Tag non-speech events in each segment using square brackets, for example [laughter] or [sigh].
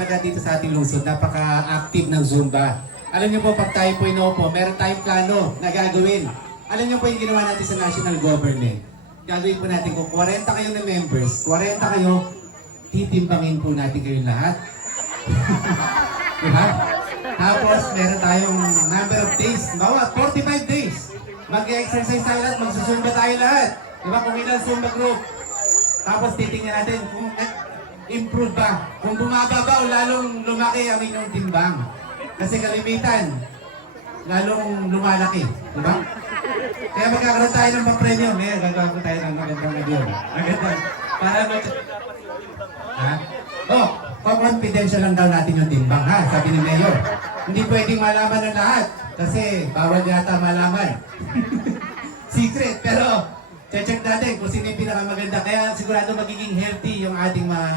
talaga dito sa ating lungsod, napaka-active ng Zumba. Alam niyo po, pag tayo po inuupo, meron tayong plano na gagawin. Alam niyo po yung ginawa natin sa national government. Gagawin po natin kung 40 kayo na members, 40 kayo, titimbangin po natin kayong lahat. [laughs] diba? Tapos, meron tayong number of days. Bawa, 45 days. Mag-exercise tayo lahat, magsusumba tayo lahat. Diba? Kung ilan Zumba group. Tapos titingnan natin kung improve ba. Kung bumaba ba o lalong lumaki ang inyong timbang. Kasi kalimitan, lalong lumalaki. Diba? Kaya magkakaroon tayo ng pang-premyo. Ngayon, gagawin ko tayo ng magandang video. Magandang. Para mag... Ha? Oh, confidential lang daw natin yung timbang ha, sabi ni Mayor. Hindi pwedeng malaman ng lahat kasi bawal yata malaman. [laughs] Secret, check natin kung sino yung pinakamaganda. Kaya sigurado magiging healthy yung ating mga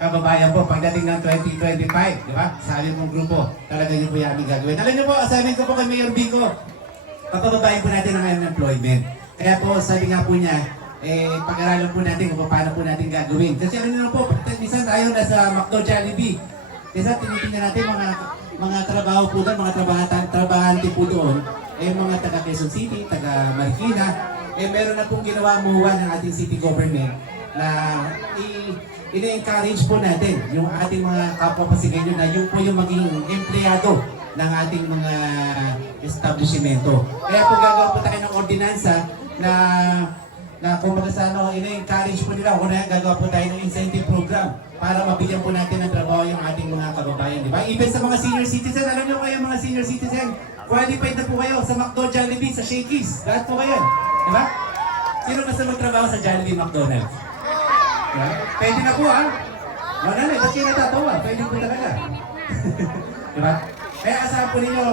kababayan po pagdating ng 2025, di ba? Sa aming pong grupo, talaga yun po yung aming gagawin. Alam niyo po, assignment ko po kay Mayor Bico, papababayin po natin ang unemployment. Kaya po, sabi nga po niya, eh, pag-aralan po natin kung paano po natin gagawin. Kasi ano nyo po, minsan tayo nasa McDo Jollibee. Minsan tinitingnan natin mga mga trabaho po doon, mga trabahante po doon, eh mga taga Quezon City, taga Marikina, eh meron na pong ginawa muwa ng ating city government na ina-encourage po natin yung ating mga kapwa Pasigenyo na yung po yung maging empleyado ng ating mga establishmento. Kaya po gagawa po tayo ng ordinansa na na kumbaga sa ano, ina-encourage po nila, una gagawa po tayo ng incentive program para mabigyan po natin ng trabaho yung ating mga kababayan, di ba? Even sa mga senior citizen, alam nyo kayo mga senior citizen, qualified na po kayo sa McDo, Jollibee, sa Shakey's, lahat po kayo, di ba? Sino gusto magtrabaho sa Jollibee, McDonald's? Diba? Pwede na po ha? Wala na, ba't kayo natatawa? Pwede po talaga. [laughs] di ba? Kaya asahan po ninyo,